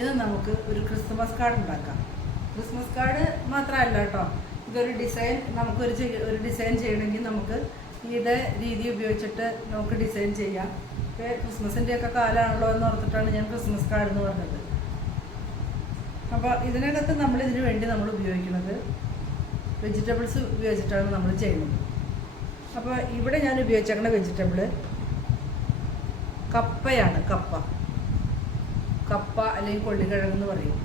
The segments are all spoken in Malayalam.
ഇത് നമുക്ക് ഒരു ക്രിസ്മസ് കാർഡ് ഉണ്ടാക്കാം. ക്രിസ്മസ് കാർഡ് മാത്രമല്ല കേട്ടോ, ഇതൊരു ഡിസൈൻ ഒരു ഡിസൈൻ ചെയ്യണമെങ്കിൽ നമുക്ക് ഇതേ രീതി ഉപയോഗിച്ചിട്ട് നമുക്ക് ഡിസൈൻ ചെയ്യാം. ഇപ്പോൾ ക്രിസ്മസിൻ്റെയൊക്കെ കാലമാണല്ലോ എന്ന് ഓർത്തിട്ടാണ് ഞാൻ ക്രിസ്മസ് കാർഡ് എന്ന് പറഞ്ഞത്. അപ്പോൾ ഇതിനകത്ത് ഇതിന് വേണ്ടി നമ്മൾ ഉപയോഗിക്കുന്നത് വെജിറ്റബിൾസ് ഉപയോഗിച്ചിട്ടാണ് നമ്മൾ ചെയ്യുന്നത്. അപ്പോൾ ഇവിടെ ഞാൻ ഉപയോഗിച്ചേക്കുന്ന വെജിറ്റബിൾ കപ്പയാണ്. കപ്പ അല്ലെങ്കിൽ കൊള്ളിക്കിഴങ്ങെന്ന് പറയും.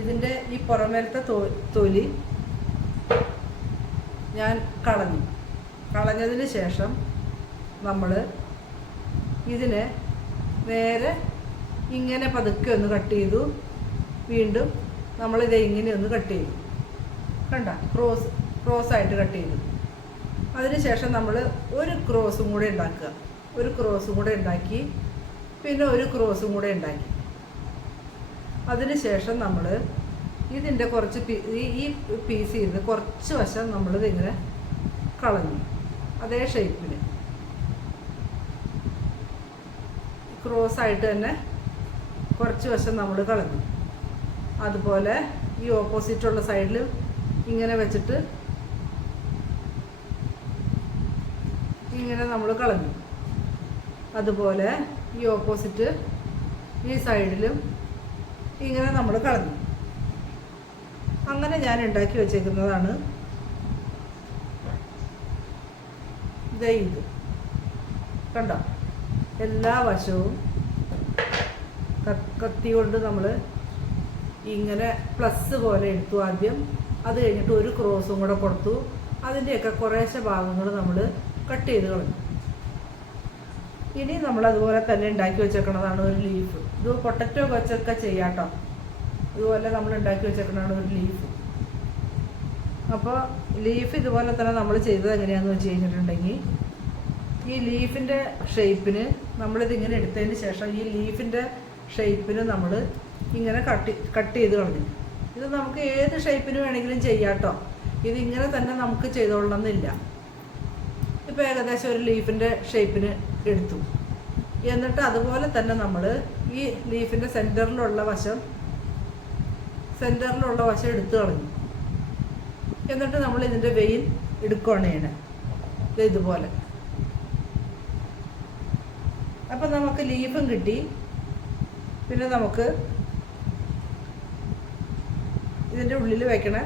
ഇതിൻ്റെ ഈ പുറമേലത്തെ തൊലി ഞാൻ കളഞ്ഞതിന് ശേഷം നമ്മൾ ഇതിനെ നേരെ ഇങ്ങനെ പതുക്കെ ഒന്ന് കട്ട് ചെയ്തു. വീണ്ടും നമ്മളിത് ഇങ്ങനെ ഒന്ന് കട്ട് ചെയ്തു. കണ്ട, ക്രോസായിട്ട് കട്ട് ചെയ്തു. അതിനുശേഷം നമ്മൾ ഒരു ക്രോസും കൂടെ ഉണ്ടാക്കി പിന്നെ ഒരു ക്രോസും കൂടെ ഉണ്ടാക്കി. അതിനുശേഷം നമ്മൾ ഇതിൻ്റെ കുറച്ച് ഈ പീസ് ചെയ്ത് കുറച്ച് വശം നമ്മളിതിങ്ങനെ കളഞ്ഞു. അതേ ഷേപ്പിന് ക്രോസായിട്ട് തന്നെ കുറച്ച് വശം നമ്മൾ കളഞ്ഞു. അതുപോലെ ഈ ഓപ്പോസിറ്റുള്ള സൈഡിൽ ഇങ്ങനെ വെച്ചിട്ട് ഇങ്ങനെ നമ്മൾ കളഞ്ഞു. അതുപോലെ ഈ ഓപ്പോസിറ്റ് ഈ സൈഡിലും ഇങ്ങനെ നമ്മൾ കളഞ്ഞു. അങ്ങനെ ഞാൻ ഉണ്ടാക്കി വെച്ചേക്കുന്നതാണ് ഇത്. കണ്ടോ, എല്ലാ വശവും കത്തി കൊണ്ട് നമ്മൾ ഇങ്ങനെ പ്ലസ് പോലെ എടുത്തു ആദ്യം. അത് കഴിഞ്ഞിട്ട് ഒരു ക്രോസും കൂടെ കൊടുത്തു. അതിൻ്റെയൊക്കെ കുറേശ്ശെ ഭാഗങ്ങൾ നമ്മൾ കട്ട് ചെയ്ത് കളഞ്ഞു. ഇനി നമ്മൾ അതുപോലെ തന്നെ ഉണ്ടാക്കി വെച്ചേക്കുന്നതാണ് ഒരു ലീഫ്. ഇത് പൊട്ടറ്റോ വെച്ചൊക്കെ ചെയ്യാം കേട്ടോ. ഇതുപോലെ നമ്മൾ ഉണ്ടാക്കി വെച്ചേക്കുന്നതാണ് ഒരു ലീഫ്. അപ്പോൾ ലീഫ് ഇതുപോലെ തന്നെ നമ്മൾ ചെയ്തത് എങ്ങനെയാണെന്ന് വെച്ച് കഴിഞ്ഞിട്ടുണ്ടെങ്കിൽ, ഈ ലീഫിൻ്റെ ഷേപ്പിന് നമ്മളിതിങ്ങനെ എടുത്തതിന് ശേഷം ഈ ലീഫിൻ്റെ ഷേപ്പിന് നമ്മൾ ഇങ്ങനെ കട്ട് ചെയ്ത് കളഞ്ഞു. ഇത് നമുക്ക് ഏത് ഷേപ്പിന് വേണമെങ്കിലും ചെയ്യാം കേട്ടോ. ഇതിങ്ങനെ തന്നെ നമുക്ക് ചെയ്തോളണമെന്നില്ല. ഇപ്പോൾ ഏകദേശം ഒരു ലീഫിൻ്റെ ഷേപ്പിന് എടുത്തു. എന്നിട്ട് അതുപോലെ തന്നെ നമ്മൾ ഈ ലീഫിൻ്റെ സെൻറ്ററിലുള്ള വശം എടുത്തു കളഞ്ഞു. എന്നിട്ട് നമ്മൾ ഇതിൻ്റെ വെയിൻ എടുക്കുകയാണ് ചെയ്യണത് ഇതുപോലെ. അപ്പം നമുക്ക് ലീഫും കിട്ടി, പിന്നെ നമുക്ക് ഇതിൻ്റെ ഉള്ളിൽ വയ്ക്കണ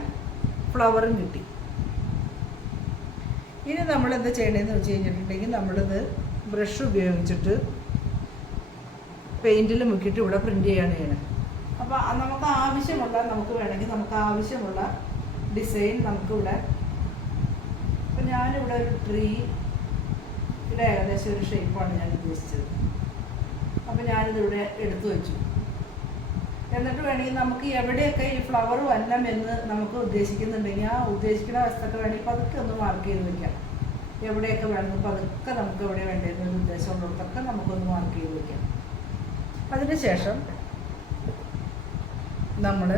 ഫ്ലവറും കിട്ടി. ഇനി നമ്മൾ എന്താ ചെയ്യണമെന്ന് വെച്ച് കഴിഞ്ഞിട്ടുണ്ടെങ്കിൽ, നമ്മളിത് ബ്രഷ് ഉപയോഗിച്ചിട്ട് പെയിൻറ്റിൽ മുക്കിയിട്ട് ഇവിടെ പ്രിൻ്റ് ചെയ്യണം. അപ്പോൾ നമുക്ക് ആവശ്യമുള്ള ഡിസൈൻ നമുക്കിവിടെ, ഇപ്പം ഞാനിവിടെ ഒരു ട്രീ, ഇവിടെ ഏകദേശം ഒരു ഷേപ്പാണ് ഞാൻ ഉദ്ദേശിച്ചത്. അപ്പോൾ ഞാനിതിവിടെ എടുത്തു വെച്ചു. എന്നിട്ട് വേണമെങ്കിൽ നമുക്ക് എവിടെയൊക്കെ ഈ ഫ്ലവർ വരണം എന്ന് നമുക്ക് ഉദ്ദേശിക്കുന്നുണ്ടെങ്കിൽ ആ ഉദ്ദേശിക്കുന്ന വശത്തൊക്കെ വേണമെങ്കിൽ പതുക്കെ ഒന്ന് മാർക്ക് ചെയ്ത് വയ്ക്കാം. എവിടെയൊക്കെ വേണം പതുക്കെ നമുക്ക് എവിടെ വേണ്ടതെന്ന് ഉദ്ദേശമുള്ളിടത്തൊക്കെ നമുക്കൊന്ന് മാർക്ക് ചെയ്ത് വയ്ക്കാം. അതിനുശേഷം നമ്മൾ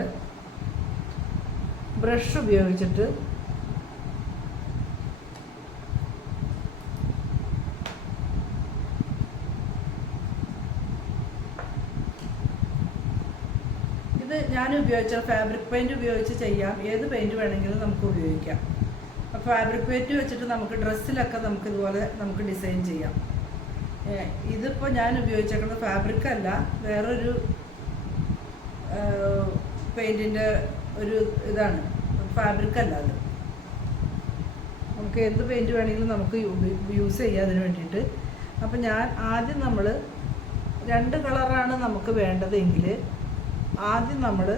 ബ്രഷ് ഉപയോഗിച്ചിട്ട് ഇത് ഞാൻ ഉപയോഗിച്ച ഫാബ്രിക് പെയിൻറ് ഉപയോഗിച്ച് ചെയ്യാം. ഏത് പെയിൻറ് വേണമെങ്കിലും നമുക്ക് ഉപയോഗിക്കാം. ഫാബ്രിക് പെയിൻറ് വെച്ചിട്ട് നമുക്ക് ഡ്രസ്സിലൊക്കെ ഇതുപോലെ നമുക്ക് ഡിസൈൻ ചെയ്യാം. ഇതിപ്പോൾ ഞാൻ ഉപയോഗിച്ചേക്കുന്നത് ഫാബ്രിക് അല്ല, വേറൊരു പെയിൻറ്റിൻ്റെ ഒരു ഇതാണ്, ഫാബ്രിക് അല്ല അത്. നമുക്ക് എന്ത് പെയിൻറ് വേണമെങ്കിലും നമുക്ക് യൂസ് ചെയ്യാം അതിന് വേണ്ടിയിട്ട്. അപ്പം ഞാൻ ആദ്യം നമ്മൾ 2 കളറാണ് നമുക്ക് വേണ്ടതെങ്കിൽ ആദ്യം നമ്മൾ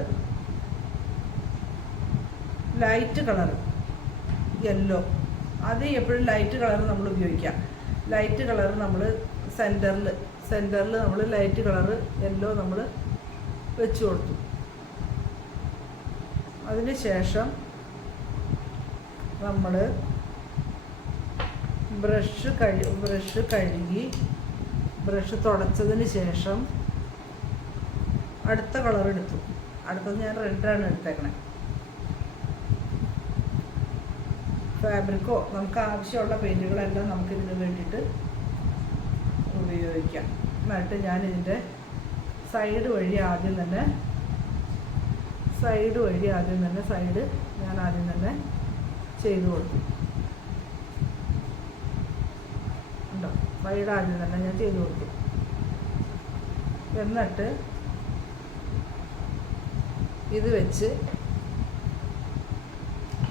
ലൈറ്റ് കളർ യെല്ലോ, അത് എപ്പോഴും ലൈറ്റ് കളർ നമ്മൾ ഉപയോഗിക്കാം. ലൈറ്റ് കളർ നമ്മൾ സെൻറ്ററിൽ നമ്മൾ ലൈറ്റ് കളർ യെല്ലോ നമ്മൾ വെച്ച് കൊടുത്തു. അതിന് ശേഷം നമ്മൾ ബ്രഷ് കഴുകി ബ്രഷ് തുടച്ചതിന് ശേഷം അടുത്ത കളർ എടുത്തു. അടുത്തത് ഞാൻ റെഡാണ് എടുത്തേക്കണേ. ഫാബ്രിക്കോ നമുക്ക് ആവശ്യമുള്ള പെയിൻറ്റുകളെല്ലാം നമുക്കിതിന് വേണ്ടിയിട്ട് ഉപയോഗിക്കാം. എന്നിട്ട് ഞാനിതിൻ്റെ സൈഡ് വഴി ആദ്യം തന്നെ സൈഡ് വഴി ആദ്യം തന്നെ സൈഡ് ഞാൻ ആദ്യം തന്നെ ചെയ്ത് കൊടുക്കും. ഉണ്ടോ, സൈഡ് ആദ്യം തന്നെ ഞാൻ ചെയ്ത് കൊടുക്കും. എന്നിട്ട് ഇത് വെച്ച്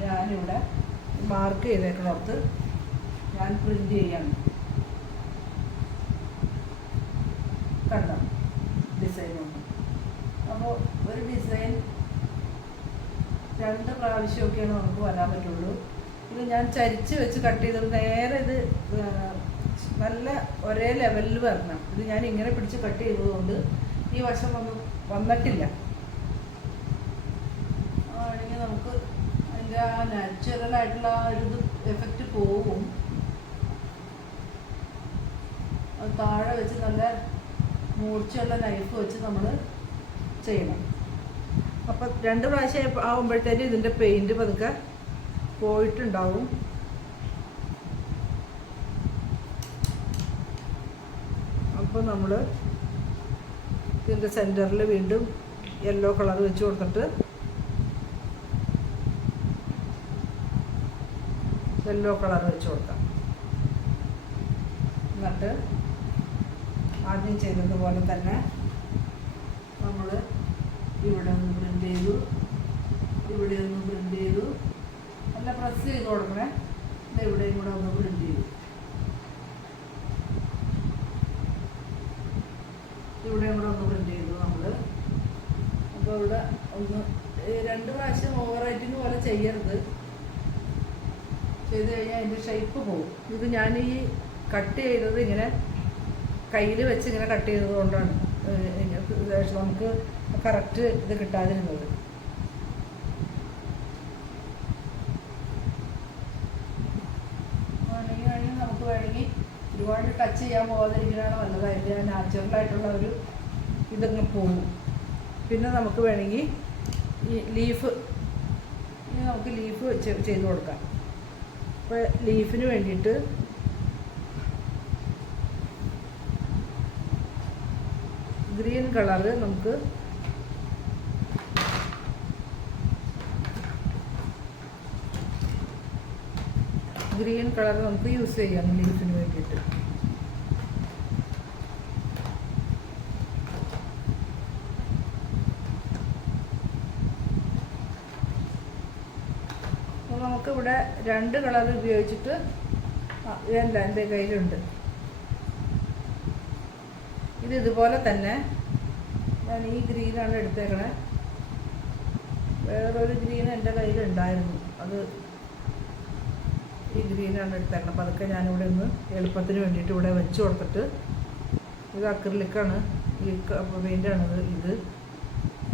ഞാനിവിടെ മാർക്ക് ചെയ്തേക്കണോർത്ത് ഞാൻ പ്രിൻ്റ് ചെയ്യാണ്. കണ്ടോ ഡിസൈനൊന്നും. അപ്പോൾ ഒരു ഡിസൈൻ 2 പ്രാവശ്യമൊക്കെയാണ് നമുക്ക് വരാൻ പറ്റുള്ളൂ. ഇത് ഞാൻ ചരിച്ച് വെച്ച് കട്ട് ചെയ്തത് നേരെ ഇത് നല്ല ഒരേ ലെവലിൽ വരണം. ഇത് ഞാൻ ഇങ്ങനെ പിടിച്ച് കട്ട് ചെയ്തതുകൊണ്ട് ഈ വശം വന്നിട്ടില്ല. ആണെങ്കിൽ നമുക്ക് അതിൻ്റെ ആ നാച്ചുറലായിട്ടുള്ള ആ ഒരു എഫക്റ്റ് പോവും. അത് താഴെ വെച്ച് നല്ല മൂർച്ചയുള്ള നൈഫ് വെച്ച് നമ്മൾ ചെയ്യണം. അപ്പം 2 പ്രാവശ്യം ആകുമ്പോഴത്തേനും ഇതിൻ്റെ പെയിൻറ്റ് പതുക്കെ പോയിട്ടുണ്ടാവും. അപ്പോൾ നമ്മൾ ഇതിൻ്റെ സെൻറ്ററിൽ വീണ്ടും യെല്ലോ കളർ വെച്ച് കൊടുത്തിട്ട് യെല്ലോ കളർ വെച്ച് കൊടുക്കാം. എന്നിട്ട് ആദ്യം ചെയ്തതുപോലെ തന്നെ നമ്മൾ ഇവിടെ ഒന്ന് പ്രിൻ്റ് ചെയ്തു, ഇവിടെ ഒന്ന് പ്രിൻ്റ് ചെയ്തു, നല്ല പ്രസ് ചെയ്ത് കൊടുക്കണേ. ഇവിടെയും കൂടെ ഒന്ന് പ്രിൻ്റ് ചെയ്തു, ഇവിടെയും കൂടെ ഒന്ന് പ്രിൻ്റ് ചെയ്തു നമ്മൾ. അപ്പോൾ ഇവിടെ ഒന്ന് 2 പ്രാവശ്യം ഓവർ റൈറ്റിങ് പോലെ ചെയ്യരുത്. ചെയ്ത് കഴിഞ്ഞാൽ അതിൻ്റെ ഷേപ്പ് പോകും. ഇത് ഞാൻ ഈ കട്ട് ചെയ്തത് ഇങ്ങനെ കയ്യിൽ വെച്ച് ഇങ്ങനെ കട്ട് ചെയ്തത് കൊണ്ടാണ് നമുക്ക് കറക്റ്റ് ഇത് കിട്ടാതിരുന്നത്. വേണമെങ്കിൽ നമുക്ക് വേണമെങ്കിൽ ഒരുപാട് ടച്ച് ചെയ്യാൻ പോകാതിരിക്കുന്നതാണ് നല്ലത്. അതിൻ്റെ നാച്ചുറലായിട്ടുള്ള ഒരു ഇതങ്ങ് പോകും. പിന്നെ നമുക്ക് വേണമെങ്കിൽ ഈ ലീഫ് നമുക്ക് ലീഫ് ചെയ്ത് കൊടുക്കാം. അപ്പോൾ ലീഫിന് വേണ്ടിയിട്ട് ഗ്രീൻ കളറ് നമുക്ക് യൂസ് ചെയ്യാം ലീഫിന് വേണ്ടിയിട്ട്. അപ്പോൾ നമുക്കിവിടെ 2 കളർ ഉപയോഗിച്ചിട്ട് എൻ്റെ കയ്യിലുണ്ട്. ഇത് ഇതുപോലെ തന്നെ ഞാൻ ഈ ഗ്രീനാണ് എടുത്തേക്കണേ. വേറൊരു ഗ്രീൻ എൻ്റെ കയ്യിലുണ്ടായിരുന്നു, അത് ഈ ഗ്രീനാണ് എടുത്തേക്കണം. അപ്പോൾ അതൊക്കെ ഞാനിവിടെ ഒന്ന് എളുപ്പത്തിന് വേണ്ടിയിട്ട് ഇവിടെ വെച്ച് കൊടുത്തിട്ട്, ഇത് അക്രിലിക്കാണ്, ഈ പെയിൻ്റാണിത്. ഇത്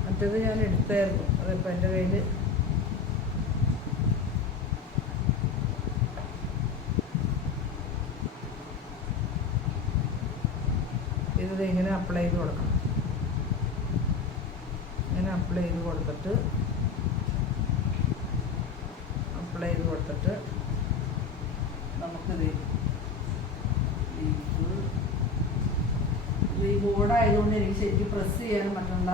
മറ്റേത് ഞാൻ എടുത്തായിരുന്നു, അതിപ്പോൾ എൻ്റെ കയ്യിൽ ഇത് ഇങ്ങനെ അപ്ലൈ ചെയ്ത് കൊടുക്കണം. ഇങ്ങനെ അപ്ലൈ ചെയ്ത് കൊടുത്തിട്ട് നമുക്കിത് ഈ ബോർഡായതുകൊണ്ട് എനിക്ക് ശരിക്കും പ്രസ് ചെയ്യാനും പറ്റുള്ള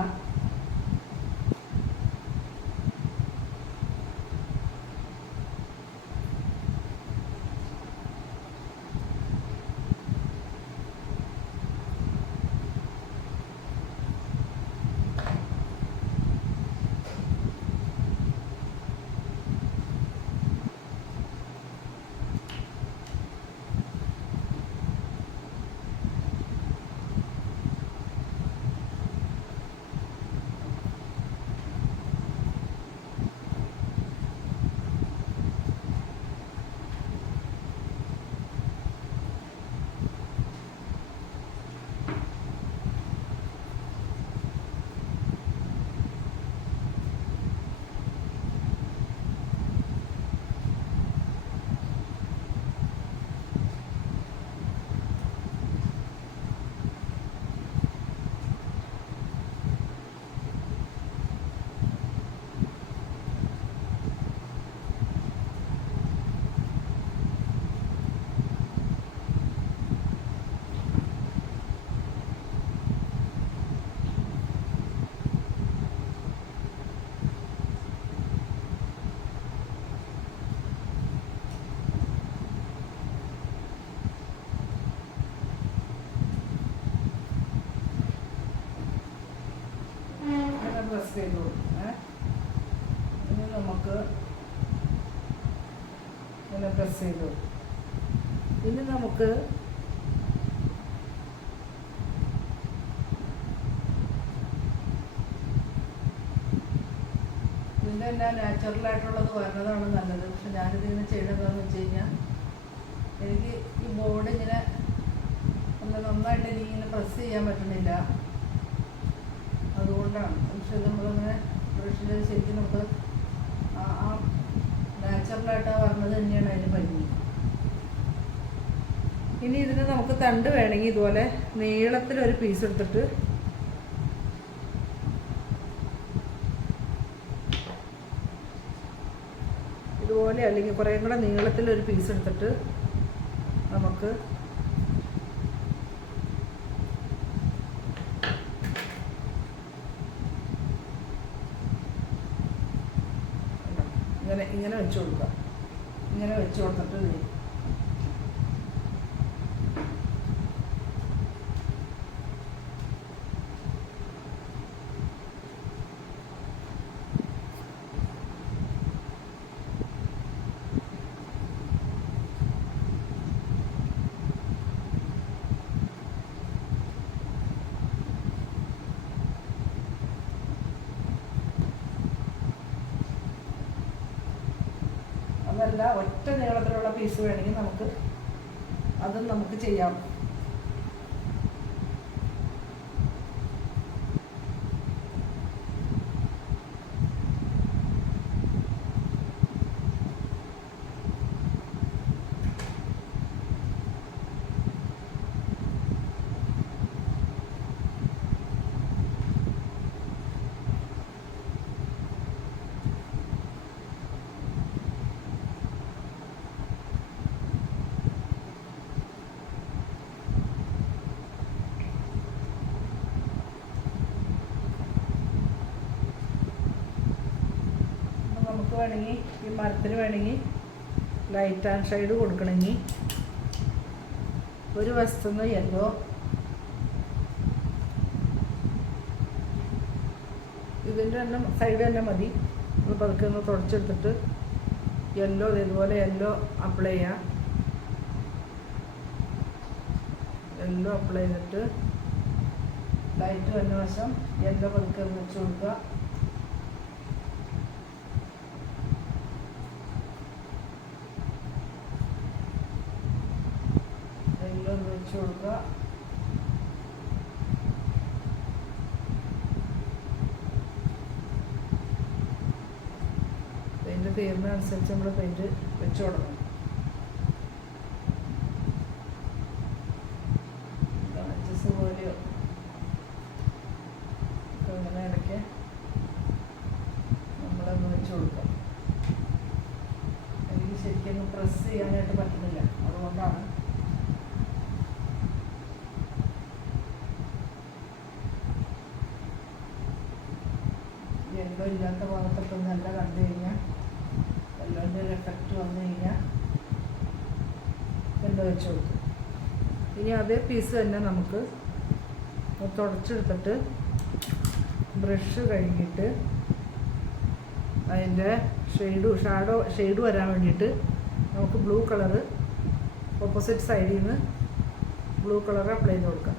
പ്രസ് ചെയ്ത് കൊടുക്കും. ഇനി നമുക്ക് ഇങ്ങനെ പ്രസ് ചെയ്ത് കൊടുക്കും. ഇനി നമുക്ക് ഇതിൻ്റെ എല്ലാം നാച്ചുറലായിട്ടുള്ളത് വരുന്നതാണ് നല്ലത്. പക്ഷെ ഞാനിതിങ്ങനെ ചെയ്യണതെന്ന് വെച്ച് കഴിഞ്ഞാൽ എനിക്ക് ഈ ബോർഡ് ഇങ്ങനെ നന്നായിട്ട് എനിക്കിങ്ങനെ പ്രസ് ചെയ്യാൻ പറ്റുന്നില്ല, അതുകൊണ്ടാണ്. പക്ഷെ നമ്മളിങ്ങനെ ബ്രഷിൽ ശരിക്കും നമുക്ക് ആ നാച്ചുറലായിട്ട് വരുന്നത് തന്നെയാണ് അതിന് ഭംഗി. ഇനി ഇതിന് നമുക്ക് തണ്ട് വേണമെങ്കിൽ ഇതുപോലെ നീളത്തിലൊരു പീസ് എടുത്തിട്ട് ഇതുപോലെ, അല്ലെങ്കിൽ കുറേ കൂടെ നീളത്തിലൊരു പീസ് എടുത്തിട്ട് നമുക്ക് ഇങ്ങനെ വെച്ച് കൊടുക്കുക. ഇങ്ങനെ വെച്ച് കൊടുത്തിട്ട് അതല്ല ഒറ്റ നീളത്തിലുള്ള പീസ് വേണമെങ്കിൽ നമുക്ക് അതും നമുക്ക് ചെയ്യാം. വേണമെങ്കിൽ ഈ മരത്തിന് വേണമെങ്കിൽ ലൈറ്റ് ആൻഡ് ഷെയ്ഡ് കൊടുക്കണമെങ്കിൽ ഒരു വശത്തുനിന്ന് യെല്ലോ, ഇതിൻ്റെ തന്നെ സൈഡ് തന്നെ മതി. ഒന്ന് പതുക്കെ ഒന്ന് തുടച്ചെടുത്തിട്ട് യെല്ലോ ഇതുപോലെ യെല്ലോ അപ്ലൈ ചെയ്യാം. യെല്ലോ അപ്ലൈ ചെയ്തിട്ട് ലൈറ്റ് വന്ന വശം യെല്ലോ പതുക്കെ വെച്ച് കൊടുക്കുക. വെച്ച് കൊടുക്കുക. പെയിൻറ്റ് തീരുന്നതനുസരിച്ച് നമ്മൾ പെയിൻറ്റ് വെച്ച് കൊടുക്കണം. അഡ്ജസ്റ്റ് പോലെയോ അങ്ങനെ ഇടയ്ക്ക് നമ്മളൊന്ന് വെച്ച് കൊടുക്കാം. എനിക്ക് ശരിക്കും പ്രസ് ചെയ്യാനായിട്ട് പറ്റുന്നില്ല, അതുകൊണ്ടാണ്. യെല്ലോ ഇല്ലാത്ത ഭാഗത്തൊക്കെ നല്ല കണ്ടു കഴിഞ്ഞാൽ യെല്ലോൻ്റെ ഒരു എഫക്റ്റ് വന്നു കഴിഞ്ഞാൽ യെല്ലോ വെച്ച് കൊടുക്കും. ഇനി അതേ പീസ് തന്നെ നമുക്ക് തുടച്ചെടുത്തിട്ട് ബ്രഷ് കഴുകിയിട്ട് അതിൻ്റെ ഷെയ്ഡ് വരാൻ വേണ്ടിയിട്ട് നമുക്ക് ബ്ലൂ കളറ് ഓപ്പോസിറ്റ് സൈഡിൽ നിന്ന് ബ്ലൂ കളർ അപ്ലൈ ചെയ്ത് കൊടുക്കാം.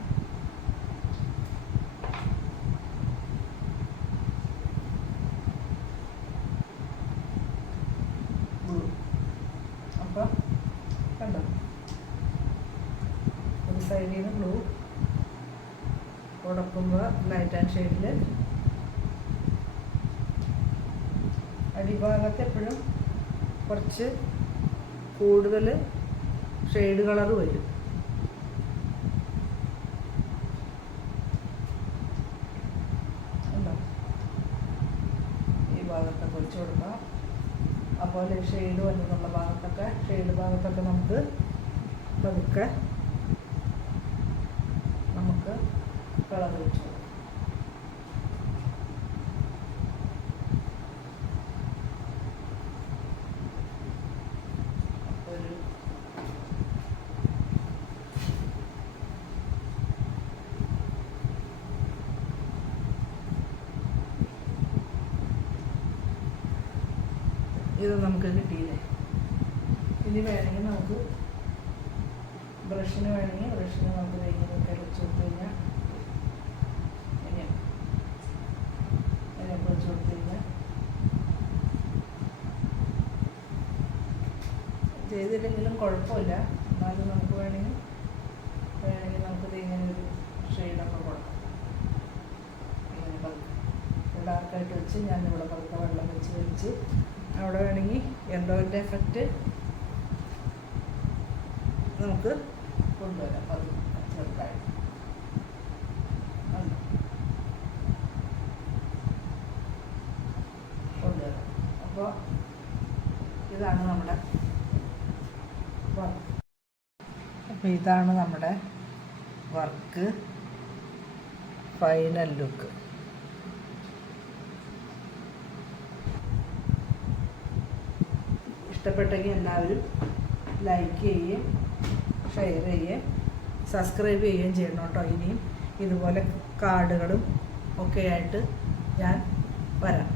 അപ്പോൾ കണ്ടോ, ഒരു സൈഡിൽ നിന്ന് ബ്ലൂ കൊടുക്കുമ്പോൾ ലൈറ്റ് ആൻഡ് ഷെയ്ഡിൽ, അടിഭാഗത്ത് എപ്പോഴും കുറച്ച് കൂടുതൽ ഷെയ്ഡ് കളർ വരും. ഉണ്ടോ, ഈ ഭാഗത്തൊക്കെ വെച്ച് കൊടുക്കാം. അപ്പോൾ ഷെയ്ഡ് വന്നുള്ള ഭാഗത്തൊക്കെ നമുക്ക് പതുക്കെ നമുക്ക് കളർ വെച്ച് കൊടുക്കാം. ഇത് നമുക്ക് കിട്ടിയില്ലേ. ഇനി വേണമെങ്കിൽ നമുക്ക് ബ്രഷിന് നമുക്ക് ഇങ്ങനെയൊക്കെ വെച്ച് കൊടുത്തു കഴിഞ്ഞാൽ ഇങ്ങനെയൊക്കെ വെച്ച് കൊടുത്തു കഴിഞ്ഞാൽ ചെയ്തില്ലെങ്കിലും കുഴപ്പമില്ല. എന്നാലും നമുക്ക് വേണമെങ്കിൽ നമുക്കിത് ഇങ്ങനെ ഒരു ഷെയ്ഡൊക്കെ കൊടുക്കാം. ഇങ്ങനെ പതുക്കെ ഡാർക്കായിട്ട് വെച്ച് ഞാനിവിടെ പതുക്കെ വെള്ളം വെച്ച് അവിടെ വേണമെങ്കിൽ യെല്ലോൻ്റെ എഫക്റ്റ് നമുക്ക് കൊണ്ടുവരാം. പതുക്കെ ചെറുതായിട്ട് കൊണ്ടുവരാം. അപ്പോൾ ഇതാണ് നമ്മുടെ വർക്ക്. അപ്പോൾ ഇതാണ് നമ്മുടെ വർക്ക് ഫൈനൽ ലുക്ക്. ഇഷ്ടപ്പെട്ടെങ്കിൽ എല്ലാവരും ലൈക്ക് ചെയ്യുകയും ഷെയർ ചെയ്യുകയും സബ്സ്ക്രൈബ് ചെയ്യുകയും ചെയ്യണം കേട്ടോ. ഇനിയും ഇതുപോലെ കാർഡുകളും ഒക്കെ ആയിട്ട് ഞാൻ വരാം.